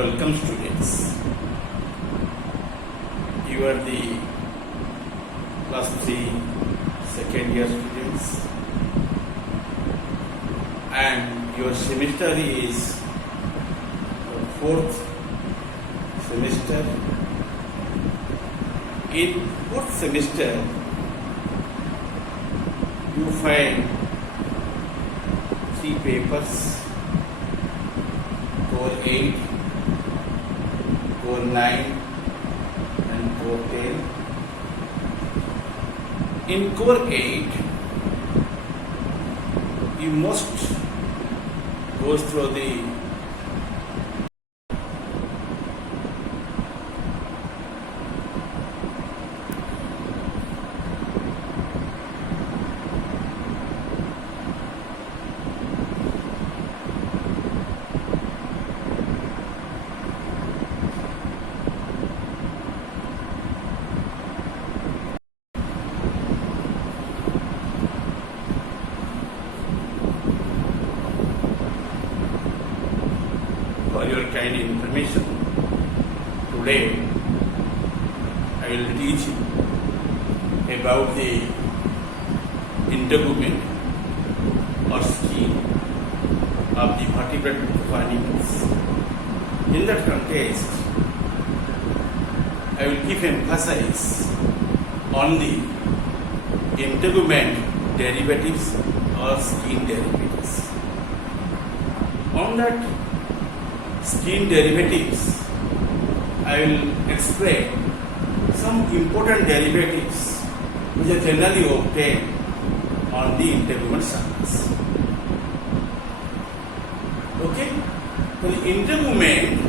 Welcome students. You are the class 3 second year students and your semester is the 4th semester. In 4th semester you find 3 papers: core-8, core-9 and core-10. In core-8 you must go through the for your kind information. Today I will teach you about the integument or skin of the vertebrate group of animals. In that context, I will give emphasis on the integument derivatives or skin derivatives. On that skin derivatives, I will explain some important derivatives which are generally obtained on the integument surface. Okay? So the integument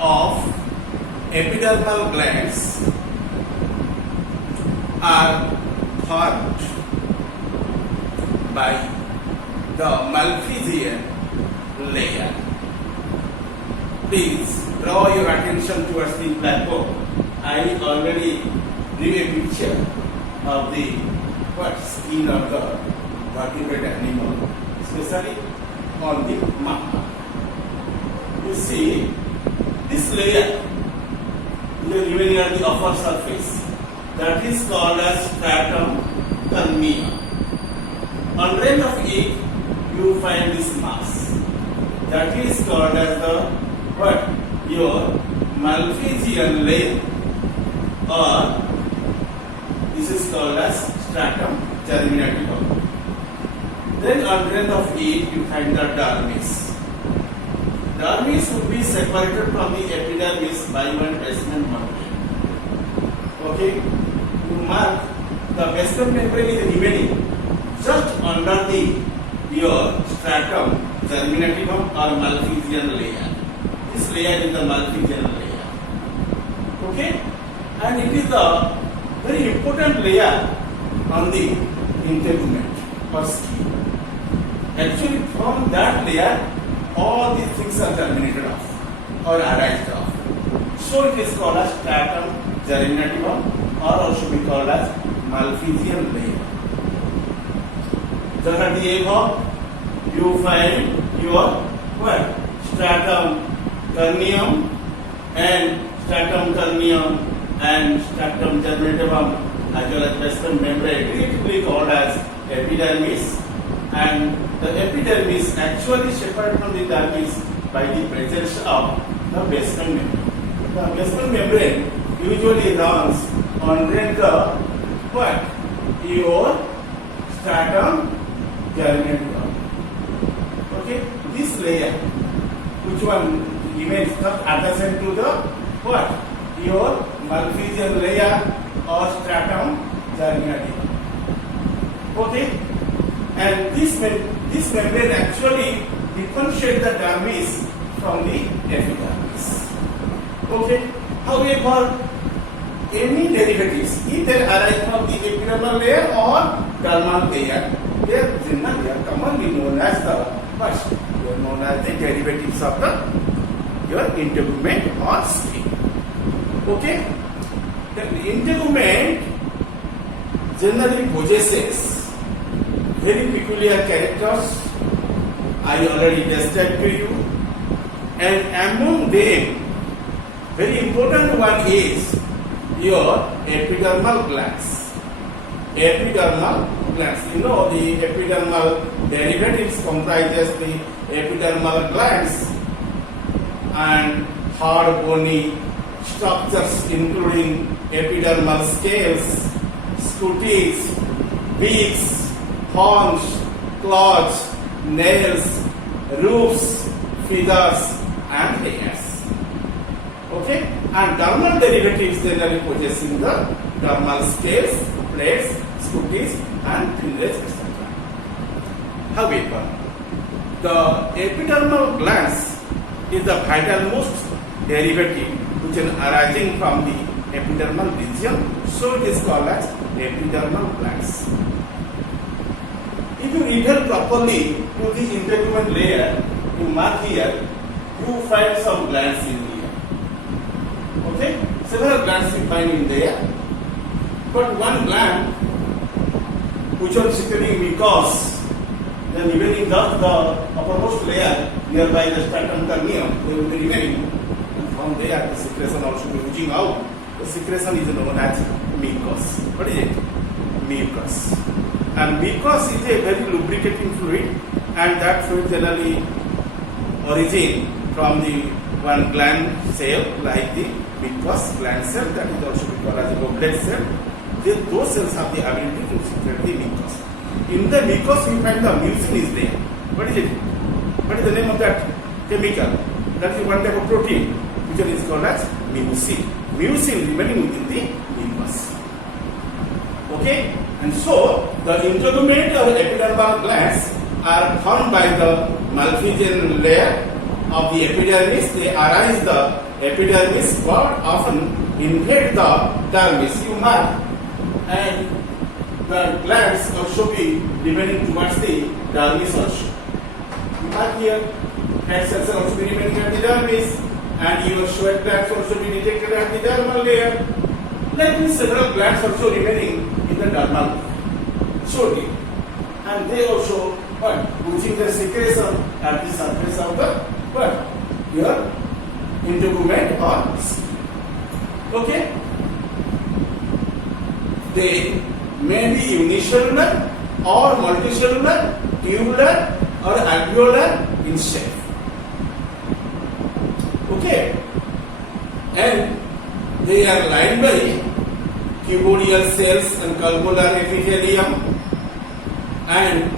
of epidermal glands are formed by the malphizian layer. Please draw your attention towards the blackboard. I already drew a picture of the skin of the vertebrate animal, especially on the mama. You see this layer remaining on the upper surface, that is called as stratum corneum. Underneath of it you find this mass, that is called as the your malphizian layer, or this is called as stratum germinativum. Then underneath of it you find the dermis. Dermis would be separated from the epidermis by one basement membrane. Okay, you mark the basement membrane is remaining just under the your stratum germinativum or malphizian layer. This layer is the malphizian layer. Okay? And it is the very important layer on the integument or skin. Actually, from that layer, all these things are germinated off or arised off. So it is called as stratum germinativum, or also be called as malphizian layer. Just at the above, you find your stratum corneum and stratum germinativum, as well as basement membrane, typically called as epidermis, and the epidermis actually separated from the dermis by the presence of the basement membrane. The basement membrane usually runs underneath the your stratum germinativum. Okay, this layer, which one remains adjacent to the your malphizian layer or stratum germinativum. Okay, and this membrane actually differentiates the dermis from the epidermis. Okay, however, any derivatives, if they arise from the epidermal layer or dermal layer, they are commonly known as the derivatives of your integument or skin. Okay, the integument generally possesses very peculiar characters. I already described to you and among them, very important one is your epidermal glands. Epidermal glands. You know the epidermal derivatives comprises the epidermal glands and hard bony structures including epidermal scales, scutes, beaks, horns, claws, nails, roofs, feathers and hairs. Okay? And dermal derivatives generally possessing the dermal scales, plates, scutes and fillets, etc. However, the epidermal glands is the vitalmost derivative which is arising from the epidermal region, so it is called as epidermal glands. If you refer properly to the integument layer, you mark here, you find some glands in here. Okay? Several glands you find in there, but one gland which is secreting mucus, then remaining the uppermost layer nearby the stratum corneum, they will be remaining, and from there the secretion also be oozing out. The secretion is known as mucus. What is it? Mucus. And mucus is a very lubricating fluid, and that fluid generally origin from the one gland cell like the mucus gland cell, that is also called as a goblet cell. Those cells have the ability to secrete the mucus. In the mucus we find the mucin is there. What is it? What is the name of that chemical? That is one type of protein which is called as mucin. Mucin remaining within the mucus. Okay? And so the integument or epidermal glands are formed by the malpighian layer of the epidermis. They arise the epidermis, but often invade the dermis. You mark, and the glands also be remaining towards the dermis also. You mark here, head cells are also be remaining at the dermis, and your sweat glands also be detected at the dermal layer. Like this, several glands also remaining in the dermal layer. Surely. And they also oozing the secretion at the surface of the your integument or skin. Okay? They may be unicellular or multicellular, tubular or alveolar in shape. Okay? And they are lined by cuboidal cells and cuboidal epithelium, and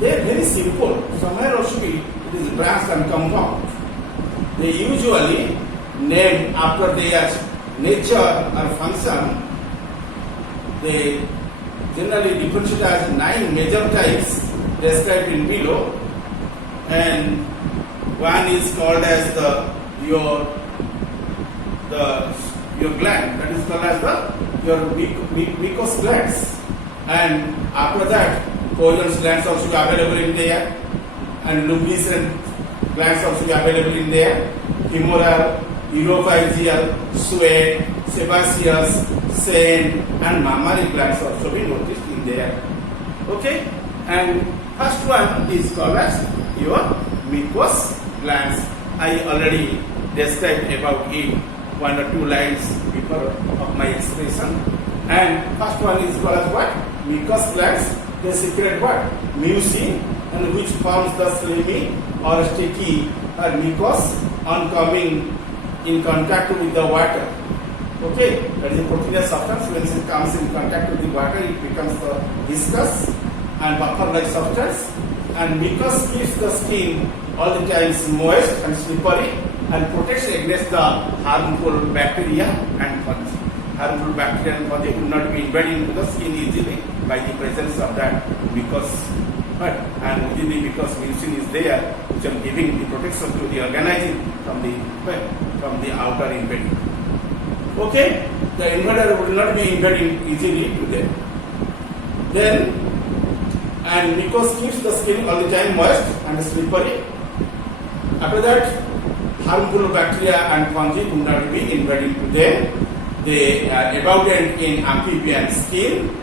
they are very simple. Somewhere also it is branched and compound. They usually named after their nature or function. They generally differentiate as 9 major types described in below, and one is called as your gland, that is called as your mucous glands, and after that Poison's glands also available in there, and lubricant glands also available in there, femoral, urophygeal, sweat, sebaceous, sane, and mammary glands also be noticed in there. Okay? And first one is called as your mucous glands. I already described about it 1 or 2 lines before of my expression. And first one is called as what? Mucous glands. They secrete what? Mucin, and which forms the slimy or sticky mucus on coming in contact with the water. Okay, that is a proteinous substance. When it comes in contact with the water, it becomes the viscous and buffer-like substance. And mucus keeps the skin all the time moist and slippery and protects against the harmful bacteria and fungi. Harmful bacteria and fungi will not be embedded into the skin easily by the presence of that mucus. And within the mucus, mucin is there, which is giving the protection to the organism from the outer embedding. Okay, the invader will not be embedding easily to them. Then, and mucus keeps the skin all the time moist and slippery. After that, harmful bacteria and fungi will not be invading to them. They are abundant in amphibian skin.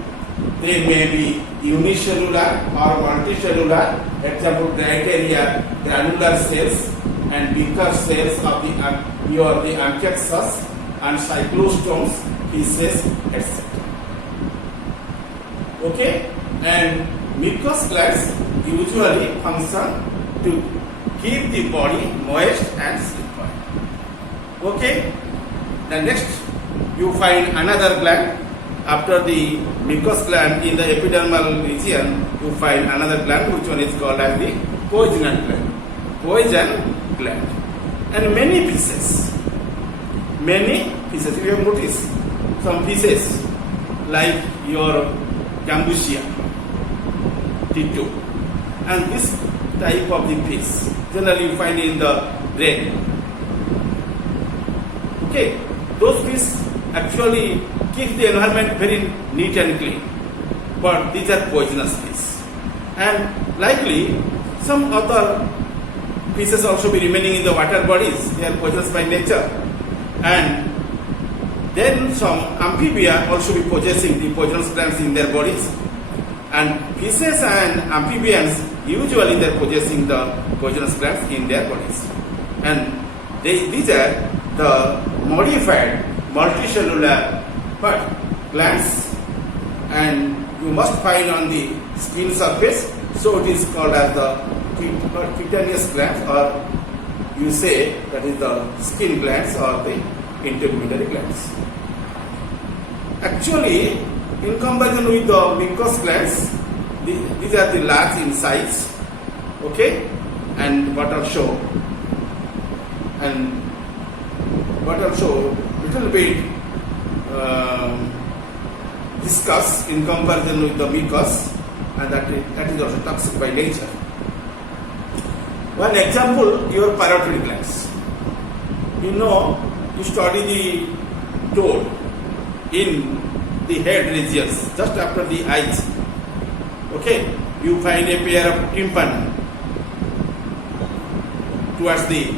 They may be unicellular or multicellular. Example criteria, granular cells, and weaker cells of the amphioxus and cyclostomes, pieces, etc. Okay, and mucous glands usually function to keep the body moist and slippery. Okay, the next you find another gland. After the mucous gland in the epidermal region, you find another gland, which one is called as the poison gland. Poison gland. And many pieces. You have noticed some pieces like your gambusia, T2. And this type of the piece generally you find in the brain. Okay, those pieces actually keep the environment very neat and clean, but these are poisonous pieces. And likely some other pieces also be remaining in the water bodies. They are poisonous by nature. And then some amphibia also be possessing the poisonous glands in their bodies. And fishes and amphibians usually they are possessing the poisonous glands in their bodies. And these are the modified multicellular glands, and you must find on the skin surface. So it is called as the cutaneous glands, or you say that is the skin glands or the integumentary glands. Actually, in comparison with the mucous glands, these are the large in size, okay, and what also little bit discussed in comparison with the mucus, and that is also toxic by nature. One example, your pyrotropic glands. You study the toad in the head regions, just after the eyes. Okay, you find a pair of tympani towards the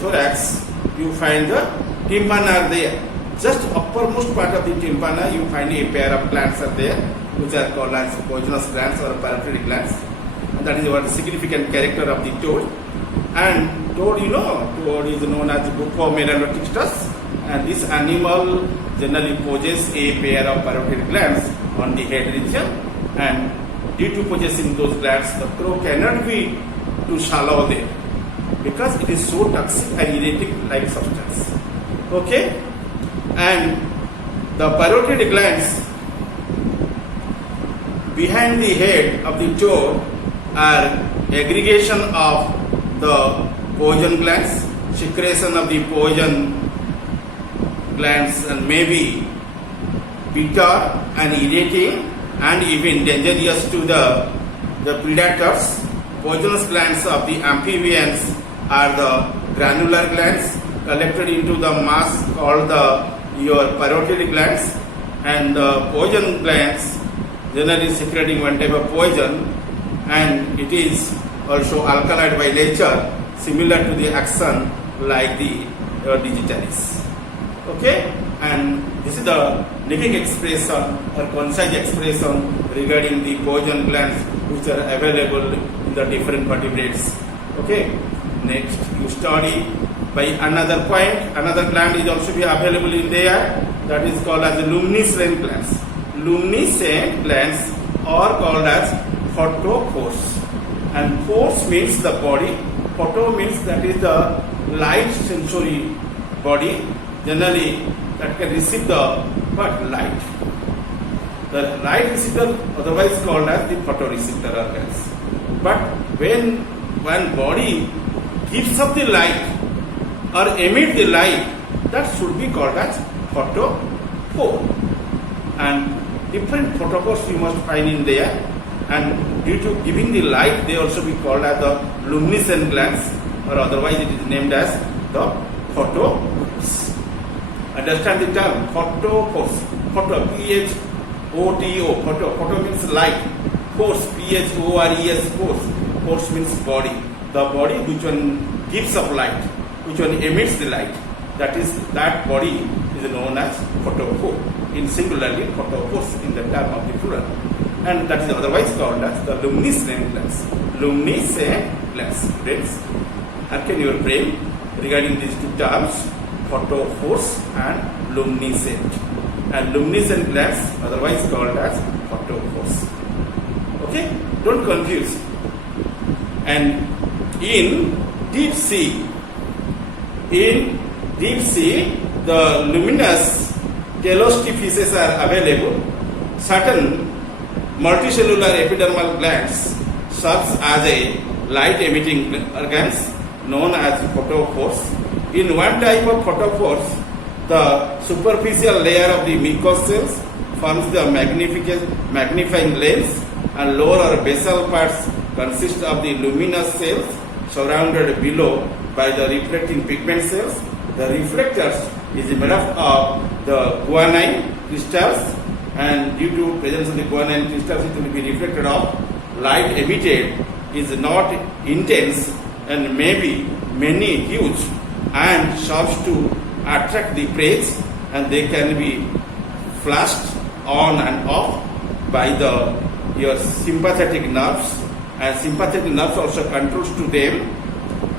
thorax. You find the tympana are there. Just uppermost part of the tympana, you find a pair of glands are there, which are called as poisonous glands or pyrotropic glands. And that is one significant character of the toad. And toad, toad is known as Buccomeranotictus, and this animal generally possesses a pair of pyrotropic glands on the head region. And due to possessing those glands, the crow cannot be too shallow there, because it is so toxic and irritating like substance. Okay, and the pyrotropic glands behind the head of the toad are aggregation of the poison glands, secretion of the poison glands, and maybe bitter and irritating and even dangerous to the predators. Poisonous glands of the amphibians are the granular glands collected into the mass called your pyrotropic glands, and the poison glands generally secreting one type of poison, and it is also alkaloid by nature, similar to the axon like the digitalis. Okay, and this is the living expression or concise expression regarding the poison glands which are available in the different vertebrates. Okay, next you study by another point. Another gland is also be available in there, that is called as the luminescent glands. Luminescent glands are called as photophores, and phores means the body, photo means that is the light sensory body, generally that can receive the light. The light receiver, otherwise called as the photoreceptor organs. But when one body gives up the light or emit the light, that should be called as photophore. And different photophores you must find in there, and due to giving the light, they also be called as the luminescent glands, or otherwise it is named as the photophores. Understand the term photophores. Photo, P-H-O-T-O, photo means light. Phores, P-H-O-R-E-S, phores. Phores means body. The body which one gives up light, which one emits the light. That body is known as photophore. In singularly, photophores in the term of the plural. And that is otherwise called as the luminescent glands. Luminescent glands. Friends, hearken your brain regarding these two terms, photophores and luminescent. And luminescent glands, otherwise called as photophores. Okay, don't confuse. And in deep sea, the luminous telostiphyses are available. Certain multicellular epidermal glands serves as a light emitting organs known as photophores. In one type of photophores, the superficial layer of the mucous cells forms the magnifying lens, and lower or basal parts consist of the luminous cells surrounded below by the reflecting pigment cells. The reflectors is made up of the guanine crystals, and due to presence of the guanine crystals, it will be reflected off. Light emitted is not intense and may be many huge and serves to attract the prey, and they can be flashed on and off by your sympathetic nerves, and sympathetic nerves also controls to them.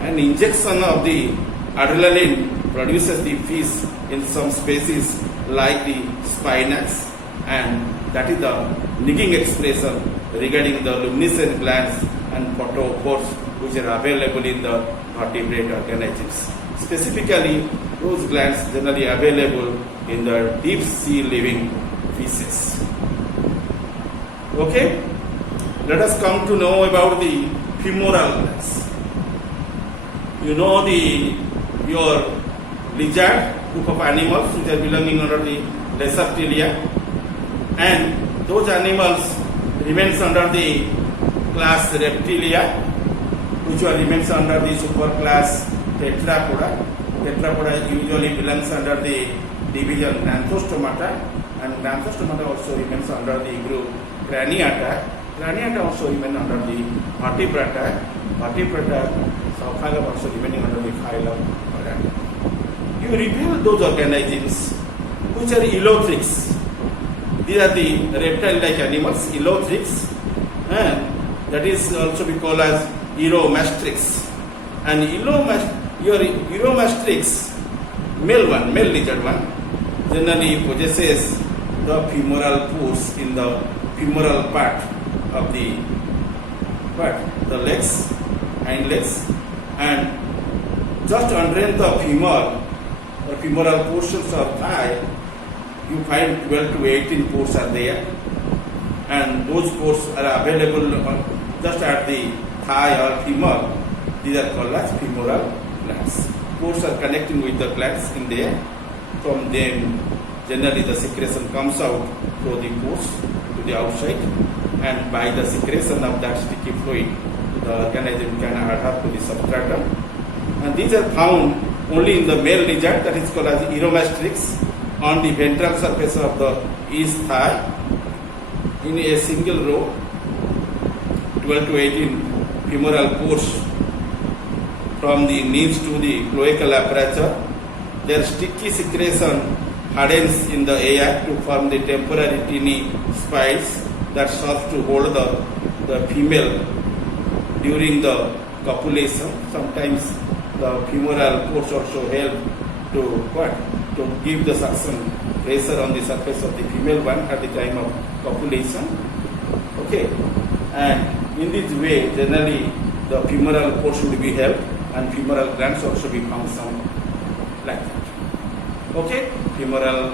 An injection of the adrenaline produces the fish in some species like the spinax, and that is the nigging expression regarding the luminescent glands and photophores which are available in the vertebrate organisms. Specifically, those glands generally available in the deep sea living fishes. Okay, let us come to know about the femoral glands. You know your lizard group of animals which are belonging under the Lessertilia, and those animals remains under the class Reptilia, which remains under the superclass Tetrapoda. Tetrapoda usually belongs under the division Gnathostomata, and Gnathostomata also remains under the group Craniata. Craniata also remains under the Vertebrata. Vertebrata subphylum also remaining under the phylum Vertebrata. You reveal those organisms which are elothrics. These are the reptile-like animals, elothrics, and that is also be called as Uromastrix. And your Uromastrix, male lizard one, generally possesses the femoral pores in the femoral part of the legs, hind legs, and just underneath the femur, the femoral portions of thigh, you find 12 to 18 pores are there, and those pores are available just at the thigh or femur. These are called as femoral glands. Pores are connecting with the glands in there. From them, generally the secretion comes out through the pores to the outside, and by the secretion of that sticky fluid, the organism can adhere to the substratum. And these are found only in the male lizard, that is called as Uromastrix, on the ventral surface of the east thigh in a single row, 12 to 18 femoral pores from the knees to the cloacal apparatus. Their sticky secretion hardens in the air to form the temporary tiny spines that serve to hold the female during the copulation. Sometimes the femoral pores also help to give the suction pressure on the surface of the female one at the time of copulation. Okay, and in this way, generally the femoral pores should be held, and femoral glands also be found some like that. Okay, femoral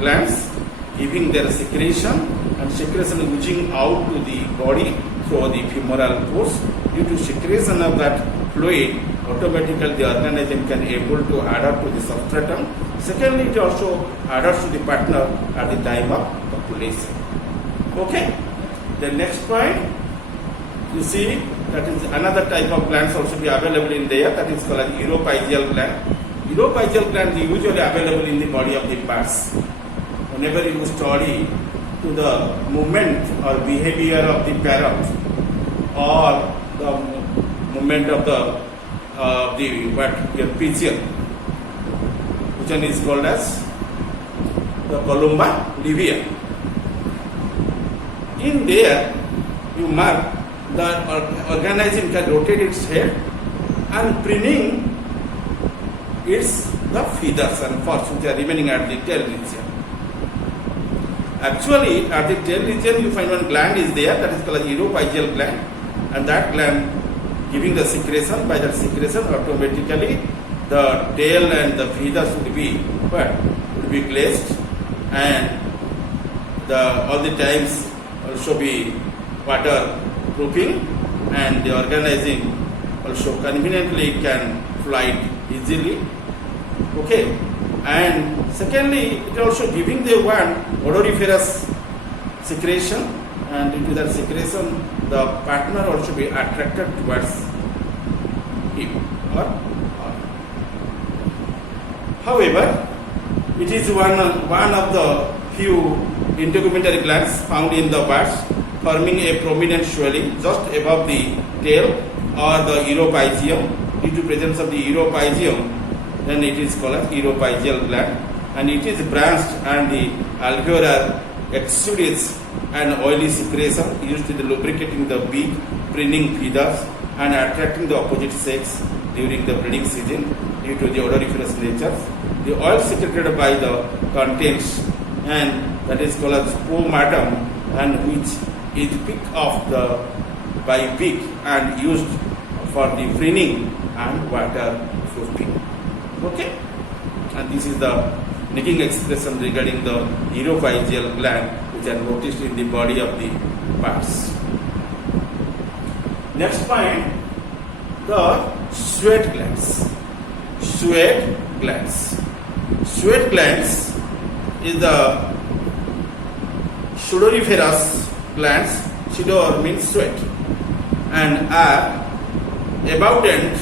glands giving their secretion, and secretion oozing out to the body through the femoral pores. Due to secretion of that fluid, automatically the organism can able to adhere to the substratum. Secondly, it also adheres to the partner at the time of copulation. Okay, the next point, you see that is another type of glands also be available in there, that is called as uropygial gland. Uropygial glands are usually available in the body of the bats. Whenever you study to the movement or behavior of the parrot, or the movement of your pigeon, which one is called as the columba livia. In there, you mark the organism can rotate its head and preening is the feathers and furs which are remaining at the tail region. Actually, at the tail region you find one gland is there, that is called Europa gland, and that gland giving the secretion. By that secretion automatically the tail and the feathers would be glazed, and all the times also be waterproofing, and the organizing also conveniently can fly easily. Okay, and secondly it also giving the one odoriferous secretion, and due to that secretion the partner also be attracted towards him or her. However, it is one of the few integumentary glands found in the birds, forming a prominent swelling just above the tail or the uropygium. Due to presence of the uropygium, then it is called as uropygial gland, and it is branched, and the alveolar exudates an oily secretion used in lubricating the beak, preening feathers, and attracting the opposite sex during the breeding season due to the odoriferous nature. The oil secreted by the contents, and that is called as pomatum, and which is picked off by beak and used for the preening and waterproofing. Okay, and this is the nicking expression regarding the uropygial gland which are noticed in the body of the birds. Next point, the sweat glands. Sweat glands. Sweat glands is the sudoriferous glands. Sudor means sweat, and are abundant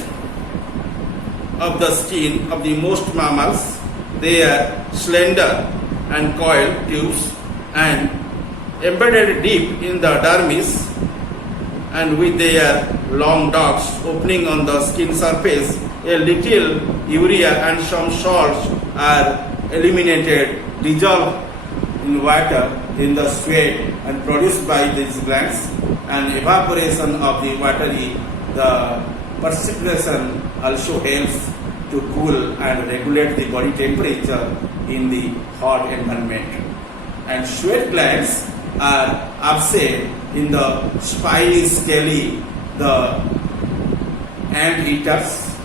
of the skin of the most mammals. They are slender and coiled tubes and embedded deep in the dermis, and with their long ducts opening on the skin surface, a little urea and some salts are eliminated, dissolved in water in the sweat and produced by these glands, and evaporation of the watery, the precipitation also helps to cool and regulate the body temperature in the hot environment. And sweat glands are absent in the spiny scaly, the anteaters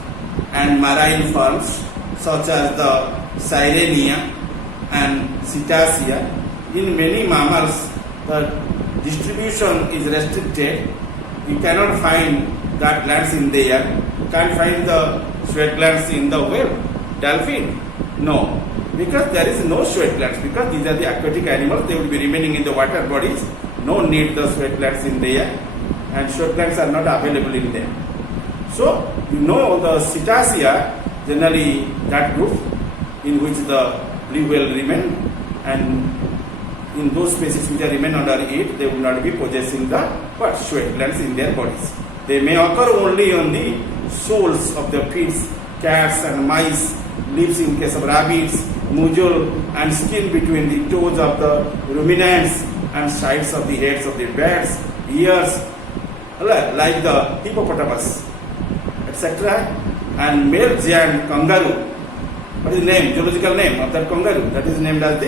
and marine ferns such as the Sirenia and Cetacea. In many mammals, the distribution is restricted. You cannot find that glands in there. You can't find the sweat glands in the whale, dolphin. No, because there is no sweat glands, because these are the aquatic animals. They will be remaining in the water bodies. No need the sweat glands in there, and sweat glands are not available in them. So, you know the Cetacea, generally that group in which the blue whale remain, and in those species which are remain under it, they will not be possessing the sweat glands in their bodies. They may occur only on the soles of the feet, cats and mice, leaves in case of rabbits, muzzle and skin between the toes of the ruminants and sides of the heads of the birds, ears, like the hippopotamus, etc. And male giant kangaroo. What is the name, zoological name of that kangaroo? That is named as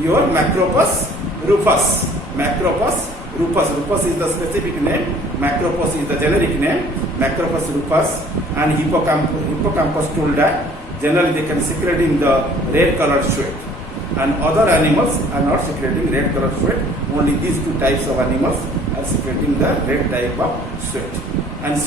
your Macropus rufus. Macropus rufus. Rufus is the specific name. Macropus is the generic name. Macropus rufus and Hippocampus tulda. Generally, they can secrete in the red colored sweat. And other animals are not secreting red colored sweat. Only these two types of animals are secreting the red type of sweat. And